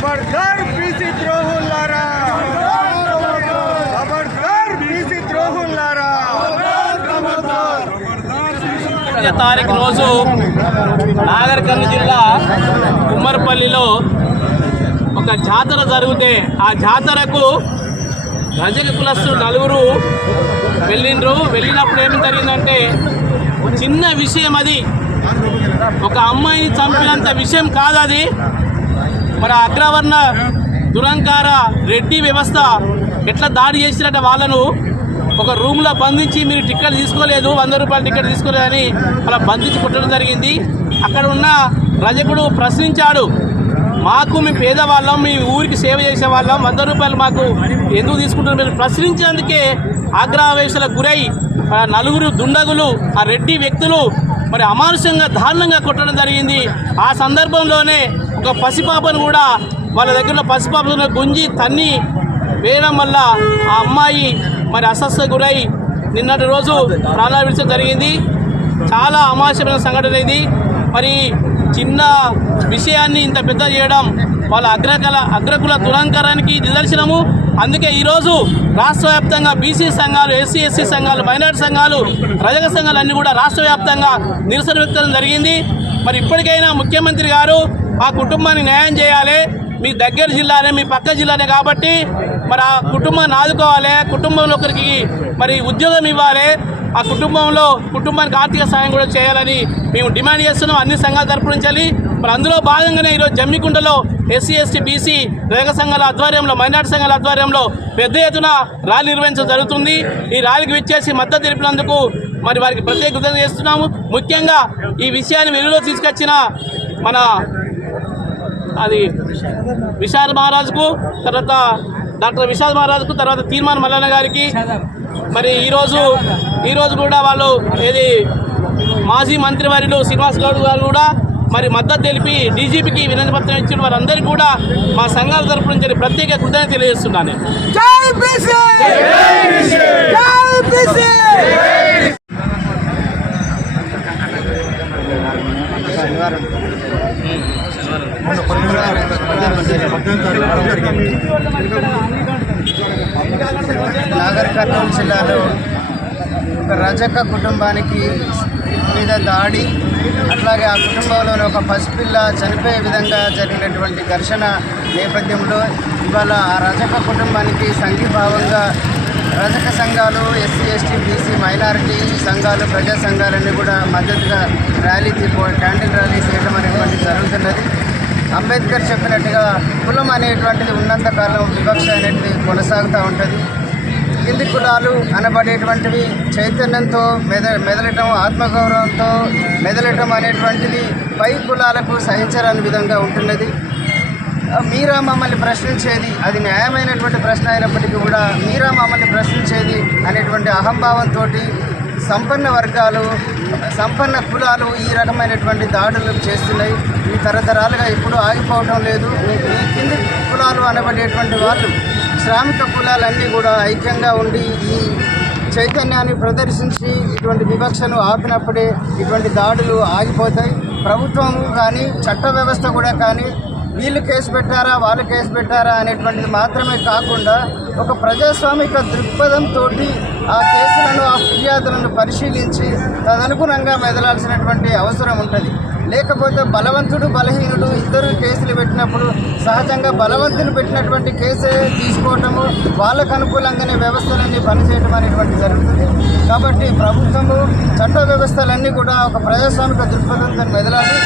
खबरदार बीसी द्रोहुलारा, खबरदार बीसी द्रोहुलारा। తారీఖు రోజు నాగర్ కర్నూలు జిల్లా కుమ్మరపల్లిలో ఒక జాతర జరిగితే ఆ జాతరకు రజక కులస్తులు నలుగురు వెళ్ళినప్పుడు ఏమి జరిగిందంటే చిన్న విషయం, అది ఒక అమ్మాయిని చంపినంత విషయం కాదు అది. మరి అగ్రవర్ణ దురంకార రెడ్డి వ్యవస్థ ఎట్లా దాడి చేసినట్టు వాళ్ళను ఒక రూమ్లో బంధించి మీరు టికెట్ తీసుకోలేదు, 100 రూపాయల టికెట్ తీసుకోలేదని అలా బంధించి కొట్టడం జరిగింది. అక్కడ ఉన్న రజకుడు ప్రశ్నించాడు, మేము పేదవాళ్ళం, మీ ఊరికి సేవ చేసే వాళ్ళం, 100 రూపాయలు మాకు ఎందుకు తీసుకుంటున్నారు? మీరు ప్రశ్నించేందుకే ఆగ్రహవేశాలకు గురై నలుగురు దుండగులు ఆ రెడ్డి వ్యక్తులు మరి అమానుషంగా దారుణంగా కొట్టడం జరిగింది. ఆ సందర్భంలోనే ఒక పసిపాపను కూడా వాళ్ళ దగ్గరలో పసిపాపను గుంజి తన్ని వేయడం వల్ల ఆ అమ్మాయి మరి అస్వస్థ గురై నిన్నటి రోజు ప్రాణాలు విడిచడం జరిగింది. చాలా అమానుషమైన సంఘటన ఇది. మరి చిన్న విషయాన్ని ఇంత పెద్ద చేయడం వాళ్ళ అగ్రకుల దురంకారానికి నిదర్శనము. అందుకే ఈరోజు రాష్ట్ర వ్యాప్తంగా బీసీ సంఘాలు, ఎస్సీ ఎస్టీ సంఘాలు, మైనార్టీ సంఘాలు, రజక సంఘాలు అన్నీ కూడా రాష్ట్ర వ్యాప్తంగా నిరసన వ్యక్తం జరిగింది. మరి ఇప్పటికైనా ముఖ్యమంత్రి గారు ఆ కుటుంబానికి న్యాయం చేయాలి. మీ దగ్గర జిల్లానే, మీ పక్క జిల్లానే కాబట్టి మరి ఆ కుటుంబాన్ని ఆదుకోవాలి, కుటుంబంలో ఒకరికి మరి ఉద్యోగం ఇవ్వాలి, ఆ కుటుంబానికి ఆర్థిక సాయం కూడా చేయాలని మేము డిమాండ్ చేస్తున్నాం అన్ని సంఘాల తరపు నుంచి. మరి అందులో భాగంగానే ఈరోజు జమ్మికుంటలో ఎస్సీ ఎస్టీ బీసీ రజక సంఘాల ఆధ్వర్యంలో, మైనార్టీ సంఘాల ఆధ్వర్యంలో పెద్ద ఎత్తున ర్యాలీ నిర్వహించడం జరుగుతుంది. ఈ ర్యాలీకి విచ్చేసి మద్దతు తెలిపినందుకు మరి వారికి ప్రత్యేక కృతజ్ఞతలు చేస్తున్నాము. ముఖ్యంగా ఈ విషయాన్ని వెలుగులో తీసుకొచ్చిన మన విశాల్ మహారాజ్కు, తర్వాత డాక్టర్ విశాల్ మహారాజ్కు, తర్వాత తీర్మాన్ మల్లన్న గారికి, మరి ఈరోజు కూడా వాళ్ళు మాజీ మంత్రివర్యులు శ్రీనివాస్ గౌడ్ గారు కూడా మరి మద్దతు తెలిపి డీజీపీకి వినతి పత్రం ఇచ్చిన వారందరికీ కూడా మా సంఘాల తరపు నుంచి ప్రత్యేక కృతజ్ఞత తెలియజేస్తున్నాను. నాగర్ కర్నూలు జిల్లాలో ఒక రజక కుటుంబానికి మీద దాడి, అట్లాగే ఆ కుటుంబంలోని ఒక పసిపిల్ల చనిపోయే విధంగా జరిగినటువంటి ఘర్షణ నేపథ్యంలో ఇవాళ ఆ రజక కుటుంబానికి సంఘీభావంగా రజక సంఘాలు, ఎస్సీ ఎస్టీ బీసీ మైనారిటీ సంఘాలు, ప్రజా సంఘాలన్నీ కూడా మద్దతుగా క్యాండిల్ ర్యాలీ చేయడం అనేటువంటిది జరుగుతున్నది. అంబేద్కర్ చెప్పినట్టుగా కులం అనేటువంటిది ఉన్నంతకాలం వివక్ష అనేది కొనసాగుతూ ఉంటుంది. కింది కులాలు అనబడేటువంటివి చైతన్యంతో మెదలటం, ఆత్మగౌరవంతో మెదలటం అనేటువంటిది పై కులాలకు సహించరాని విధంగా ఉంటున్నది. మీరా మమ్మల్ని ప్రశ్నించేది, అది న్యాయమైనటువంటి ప్రశ్న అయినప్పటికీ కూడా మీరా మమ్మల్ని ప్రశ్నించేది అనేటువంటి అహంభావంతో సంపన్న వర్గాలు, సంపన్న కులాలు ఈ రకమైనటువంటి దాడులు చేస్తున్నాయి. ఈ తరతరాలుగా ఎప్పుడూ ఆగిపోవటం లేదు. ఈ కింది కులాలు అనబడేటువంటి వాళ్ళు, శ్రామిక కులాలన్నీ కూడా ఐక్యంగా ఉండి ఈ చైతన్యాన్ని ప్రదర్శించి ఇటువంటి వివక్షను ఆపినప్పుడే ఇటువంటి దాడులు ఆగిపోతాయి. ప్రభుత్వము కానీ, చట్ట వ్యవస్థ కూడా కానీ వీళ్ళు కేసు పెట్టారా, వాళ్ళు కేసు పెట్టారా అనేటువంటిది మాత్రమే కాకుండా ఒక ప్రజాస్వామిక దృక్పథంతో ఆ కేసులను, ఆ ఫిర్యాదులను పరిశీలించి తదనుగుణంగా మెదలాల్సినటువంటి అవసరం ఉంటుంది. లేకపోతే బలవంతుడు, బలహీనుడు ఇద్దరు కేసులు పెట్టినప్పుడు సహజంగా బలవంతులు పెట్టినటువంటి కేసే తీసుకోవటము, వాళ్ళకు అనుకూలంగానే వ్యవస్థలన్నీ పనిచేయటం అనేటువంటి జరుగుతుంది. కాబట్టి ప్రభుత్వము, చట్ట వ్యవస్థలన్నీ కూడా ఒక ప్రజాస్వామిక దృక్పథంతో మెదలాలి.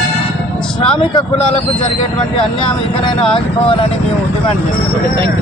శ్రామిక కులాలకు జరిగేటువంటి అన్యాయం ఇకనైనా ఆగిపోవాలని మేము డిమాండ్ చేస్తున్నాం. Thank you.